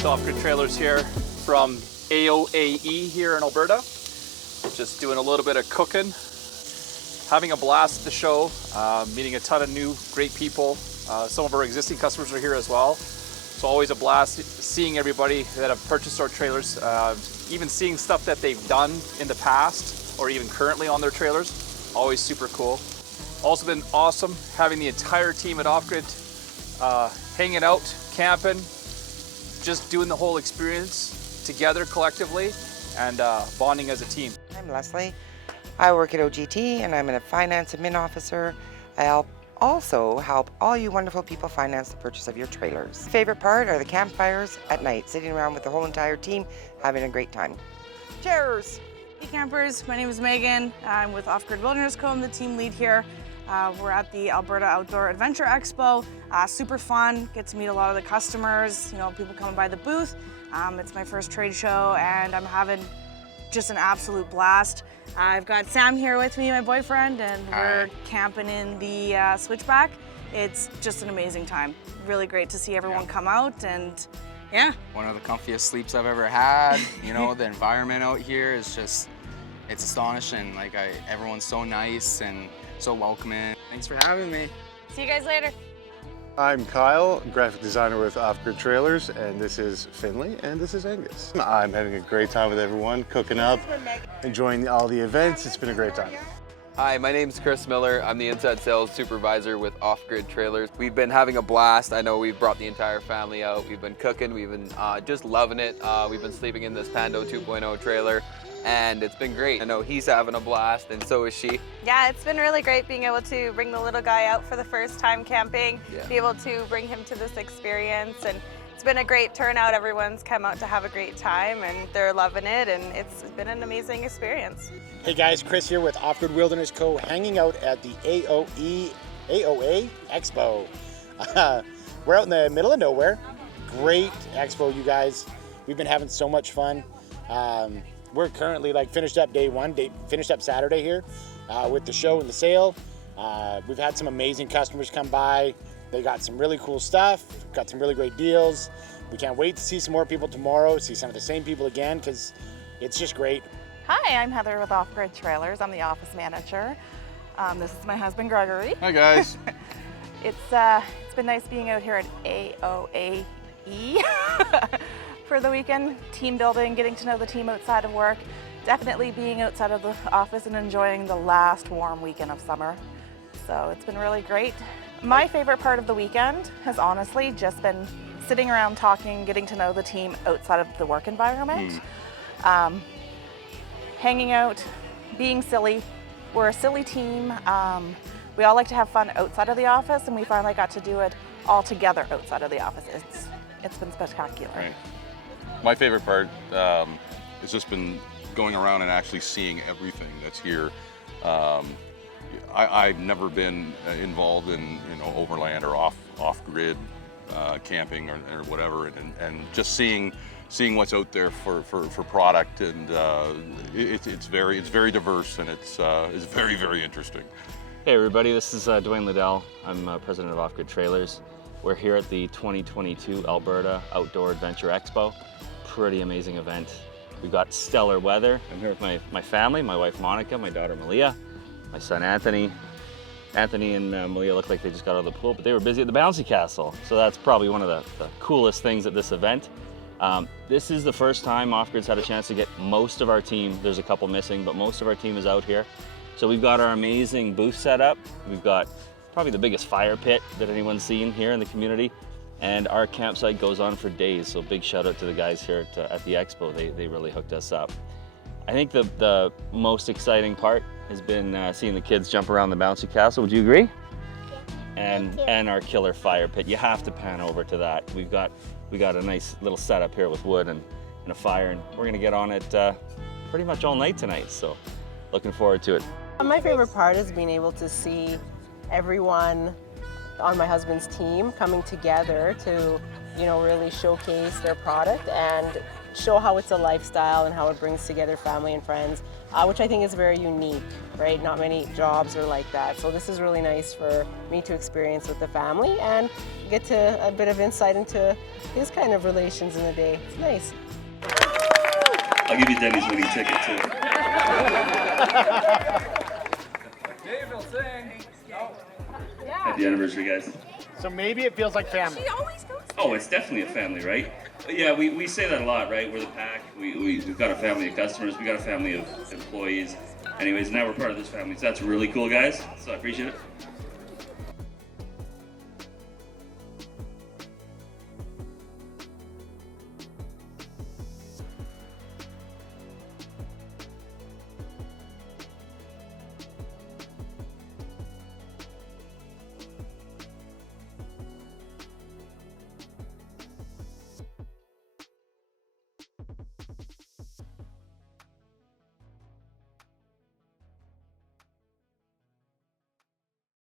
with Off-Grid Trailers here from AOAE here in Alberta. Just doing a little bit of cooking, having a blast at the show, meeting a ton of new great people. Some of our existing customers are here as well. So always a blast seeing everybody that have purchased our trailers, even seeing stuff that they've done in the past or even currently on their trailers. Always super cool. Also been awesome having the entire team at Off-Grid hanging out, camping, just doing the whole experience together collectively and bonding as a team. I'm Leslie. I work at OGT and I'm a finance admin officer. I also help all you wonderful people finance the purchase of your trailers. Favorite part are the campfires at night, sitting around with the whole entire team, having a great time. Cheers! Hey campers, my name is Megan. I'm with Off-Grid Wilderness Co. I'm the team lead here. We're at the Alberta Outdoor Adventure Expo. Super fun, get to meet a lot of the customers, people coming by the booth. It's my first trade show and I'm having just an absolute blast. I've got Sam here with me, my boyfriend, and we're camping in the switchback. It's just an amazing time. Really great to see everyone come out and yeah. One of the comfiest sleeps I've ever had. The environment out here is just, it's astonishing. Everyone's so nice and so welcoming. Thanks for having me. See you guys later. I'm Kyle, graphic designer with Off-Grid Trailers, and this is Finley, and this is Angus. I'm having a great time with everyone, cooking up, enjoying all the events. It's been a great time. Hi, my name's Chris Miller. I'm the inside sales supervisor with Off-Grid Trailers. We've been having a blast. I know we've brought the entire family out. We've been cooking. We've been just loving it. We've been sleeping in this Pando 2.0 trailer, and it's been great. I know he's having a blast, and so is she. Yeah, it's been really great being able to bring the little guy out for the first time camping, be able to bring him to this experience, and it's been a great turnout. Everyone's come out to have a great time and they're loving it, and it's been an amazing experience. Hey guys, Chris here with Off-Grid Wilderness Co. hanging out at the AOAE Expo. We're out in the middle of nowhere. Great expo, you guys. We've been having so much fun. We're currently finished up finished up Saturday here with the show and the sale. We've had some amazing customers come by. They got some really cool stuff, got some really great deals. We can't wait to see some more people tomorrow, see some of the same people again, because it's just great. Hi, I'm Heather with Off-Grid Trailers. I'm the office manager. This is my husband, Gregory. Hi guys. It's been nice being out here at AOAE for the weekend. Team building, getting to know the team outside of work. Definitely being outside of the office and enjoying the last warm weekend of summer. So it's been really great. My favorite part of the weekend has honestly just been sitting around talking, getting to know the team outside of the work environment. Hanging out, being silly. We're a silly team. We all like to have fun outside of the office, and we finally got to do it all together outside of the office. It's been spectacular. Right. My favorite part has just been going around and actually seeing everything that's here. I've never been involved in overland or off-grid camping or whatever, and just seeing what's out there for product, and it's very diverse, and it's very, very interesting. Hey everybody, this is Dwayne Liddell. I'm president of Off-Grid Trailers. We're here at the 2022 Alberta Outdoor Adventure Expo. Pretty amazing event. We've got stellar weather. I'm here with my family, my wife Monica, my daughter Malia, my son Anthony. Anthony and Malia look like they just got out of the pool, but they were busy at the bouncy castle. So that's probably one of the coolest things at this event. This is the first time Off-Grid's had a chance to get most of our team. There's a couple missing, but most of our team is out here. So we've got our amazing booth set up. We've got probably the biggest fire pit that anyone's seen here in the community. And our campsite goes on for days. So big shout out to the guys here at the Expo. They really hooked us up. I think the most exciting part has been seeing the kids jump around the bouncy castle. Would you agree? Yeah. And our killer fire pit. You have to pan over to that. We got a nice little setup here with wood and a fire, and we're gonna get on it pretty much all night tonight. So looking forward to it. My favorite part is being able to see everyone on my husband's team coming together to, really showcase their product and show how it's a lifestyle and how it brings together family and friends. which I think is very unique, right? Not many jobs are like that. So this is really nice for me to experience with the family and get to a bit of insight into his kind of relations in the day. It's nice. I'll give you Debbie's winning ticket too. Dave will sing. Happy anniversary, guys. So maybe it feels like family. Oh, it's definitely a family, right? Yeah, we say that a lot, right? We're the pack. We've got a family of customers. We got a family of employees. Anyways, now we're part of this family. So that's really cool, guys. So I appreciate it.